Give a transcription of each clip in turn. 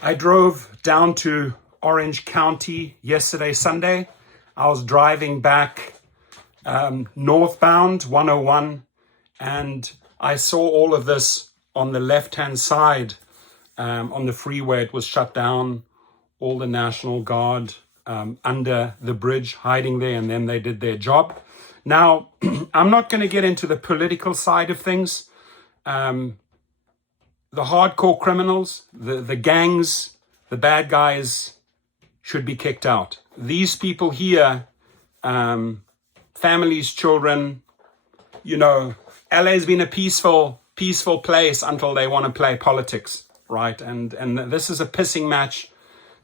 I drove down to Orange County yesterday, Sunday. I was driving back northbound 101, and I saw all of this on the left-hand side on the freeway. It was shut down, all the National Guard under the bridge hiding there, and then they did their job. Now, I'm not going to get into the political side of things. The hardcore criminals, the gangs, the bad guys should be kicked out. These people here, families, children, LA's been a peaceful place until they want to play politics, right? And this is a pissing match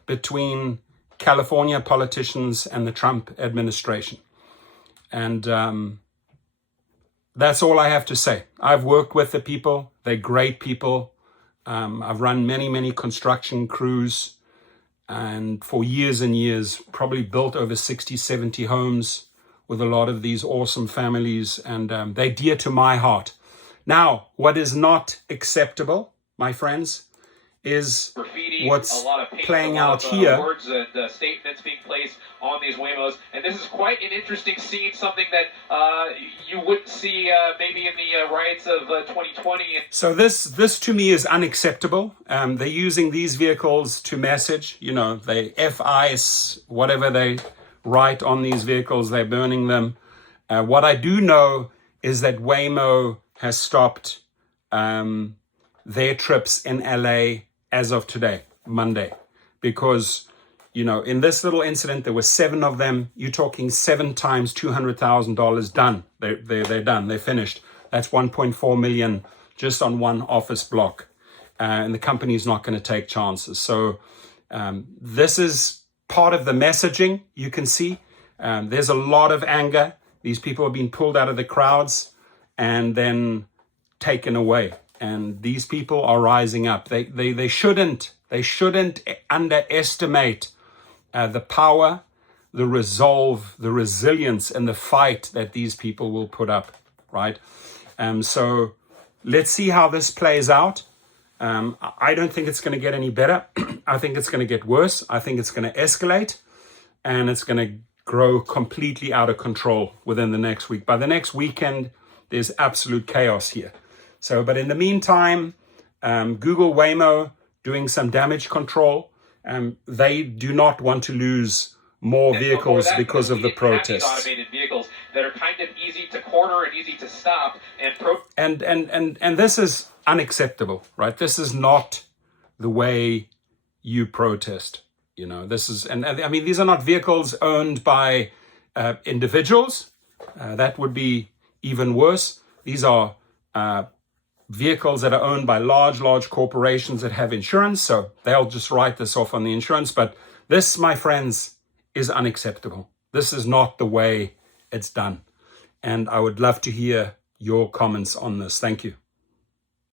between California politicians and the Trump administration. And that's all I have to say. I've worked with the people. They're great people. I've run many construction crews, and for years and years, probably built over 60, 70 homes with a lot of these awesome families, and they're dear to my heart. Now, what is not acceptable, my friends, is graffiti, what's a lot of paint, playing a lot out of, here. Words and statements being placed on these Waymos, and this is quite an interesting scene, something that you wouldn't see maybe in the riots of 2020. So this to me is unacceptable. They're using these vehicles to message, they FIs, whatever they write on these vehicles, they're burning them. What I do know is that Waymo has stopped their trips in LA as of today, Monday, because, in this little incident, there were 7 of them. You're talking 7 times $200,000 done. They're done. They're finished. That's 1.4 million just on one office block. And the company's not going to take chances. So this is part of the messaging. You can see there's a lot of anger. These people have been pulled out of the crowds and then taken away. And these people are rising up. They shouldn't underestimate the power, the resolve, the resilience, and the fight that these people will put up, right? So let's see how this plays out. I don't think it's going to get any better. I think it's going to get worse. I think it's going to escalate, and it's going to grow completely out of control within the next week. By the next weekend, there's absolute chaos here. So, but in the meantime, Google Waymo doing some damage control. They do not want to lose more vehicles because of the protests. Automated vehicles that are kind of easy to corner and easy to stop. And this is unacceptable, right? This is not the way you protest. This is, and I mean, these are not vehicles owned by individuals. That would be even worse. These are vehicles that are owned by large corporations that have insurance, so they'll just write this off on the insurance. But this, my friends, is unacceptable. This is not the way it's done. And I would love to hear your comments on this. Thank you.